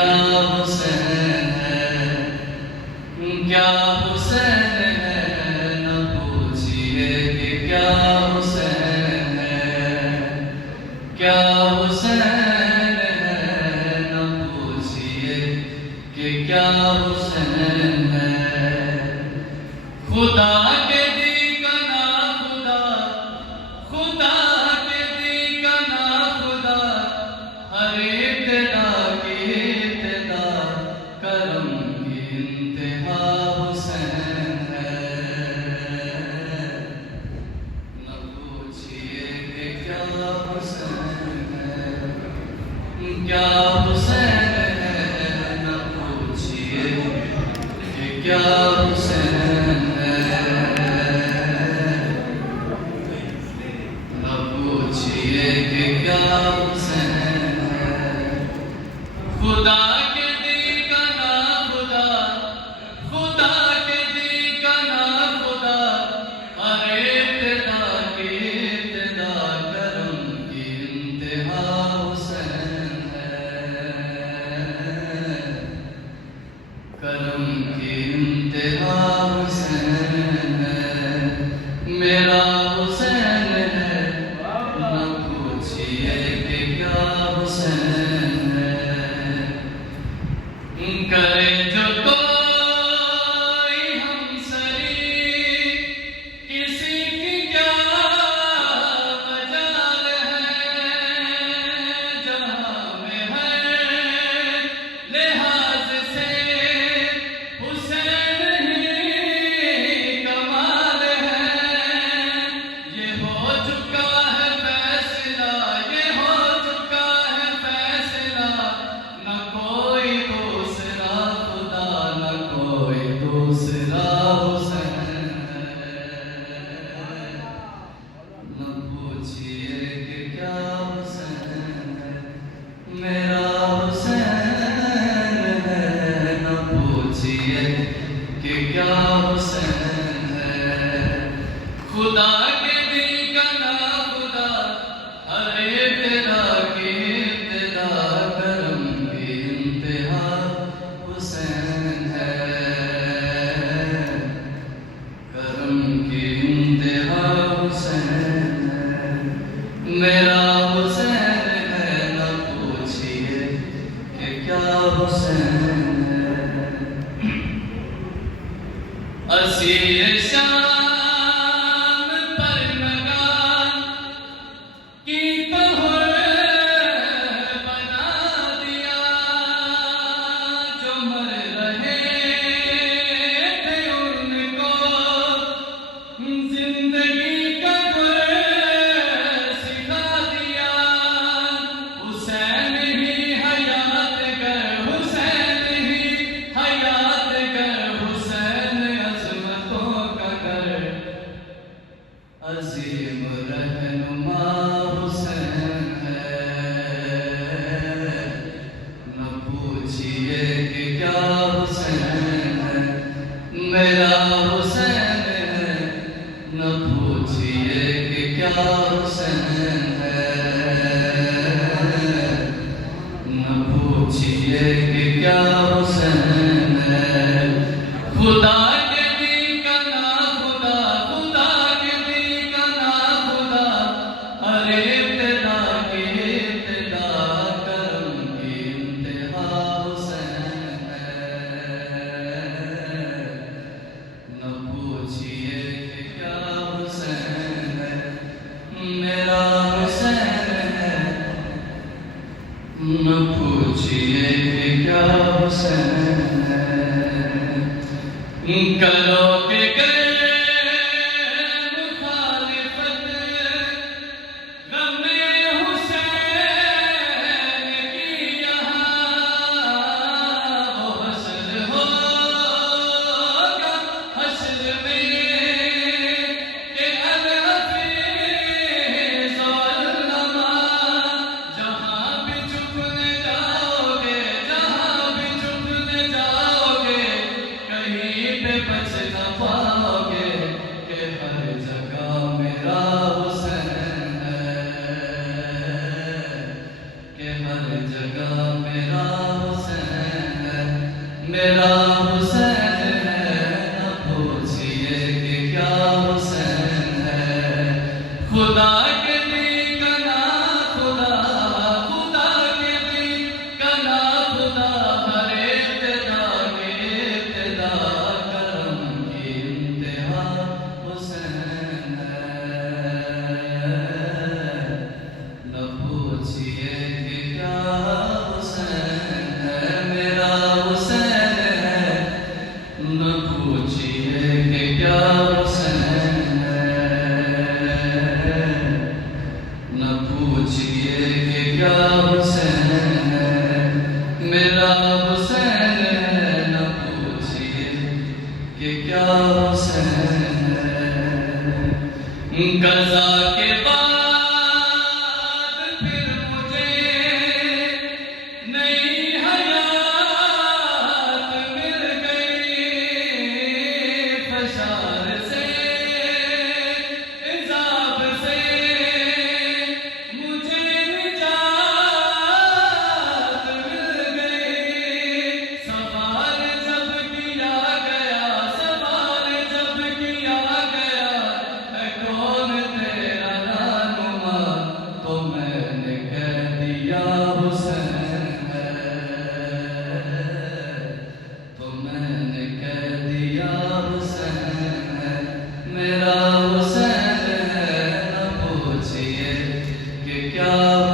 کیا حسین ہے، کیا حسین ہے، نہ پوچھئے کہ کیا حسین ہے، کیا حسین ہے، نہ پوچھئے کہ کیا حسین ہے۔ خدا کے دی کا نا خدا، خدا کے دی کا نا خدا، ہر ابتدا کی ابتدا، کرم کی انتہا حسین ہے۔ نہ پوچھئے کہ کیا حسین ہے، کیا حسین ہے، نہ پوچھئے کہ کیا حسین ہے، نہ پوچھئے کہ کیا حسین ہے۔ خدا کے دی کا نا خدا، خدا کے دی کا نا خدا، ہر ابتدا کی ابتدا، کرم کی انتہا حسین ہے، کرم کی انتہا حسین ہے۔ میرا حسین ہے، نہ پوچھئے کہ کیا حسین ہے۔ کرے جو کوئی ہم سری، کسی کی کیا مجال ہے، جہاں میں ہے لحاظ سے حسین ہی کمال ہے۔ یہ ہو چکا ہے فیصلہ، یہ ہو چکا ہے فیصلہ، نہ کوئی دوسرا خدا، نہ کوئی دوسرا حسین ہے۔ نہ پوچھئے کہ کیا حسین ہے، میرا حسین ہے، نہ پوچھئے کہ کیا حسین ہے۔ خدا کے دی کا نا خدا، ہر ابتدا کی ابتدا، کرم کی انتہا حسین ہے، کرم کی انتہا حسین ہے۔ میرا حسین ہے، نہ پوچھئے کہ کیا حسین ہے۔ اسیر شام پر نگاہ کی تو بنا دیا، جو مر رہے تھے ان کو زندگی کا گر سکھا دیا۔ حسین ہی حیات گر، حسین ہی حیات گر، حسین عظمتوں کا گر، عظیم رہنما حسین ہے۔ نہ پوچھئے کہ کیا حسین ہے، میرا حسین ہے، نہ پوچھئے کہ کیا حسین ہے، نہ پوچھئے کہ کیا حسین ہے۔ خدا کے دی کا نا خدا، خدا کے دی کا نا خدا، ہر ابتدا کی ابتدا، کرم کی انتہا حسین ہے۔ نہ پوچھئے کہ کیا حسین ہے، میرا حسین ہے، نہ پوچھئے کہ کیا حسین ہے۔ کرو کہ گر مخالفت غم حسین کی یہاں، وہ حشر ہوگا حشر میں کہ الحفیظ علما، جہاں بھی چھپنے جاؤ گے، جہاں بھی چھپنے جاؤ گے، کہیں پہ بچ پوچھئے کہ کیا حسین ہے میرا حسین ہے نہ پوچھئے کہ کیا حسین ہے قضا کے بعد پھر مجھے نئی حیات مل گئی فشار سے عذاب سے مجھے نجات مل گئی سوال جب کیا گیا سوال جب کیا گیا ہے کون تیرا رہنما تو میں نے کہہ دیا حسین ہے تو میں نے کہہ دیا حسین ہے میرا حسین ہے نہ پوچھئے کہ کیا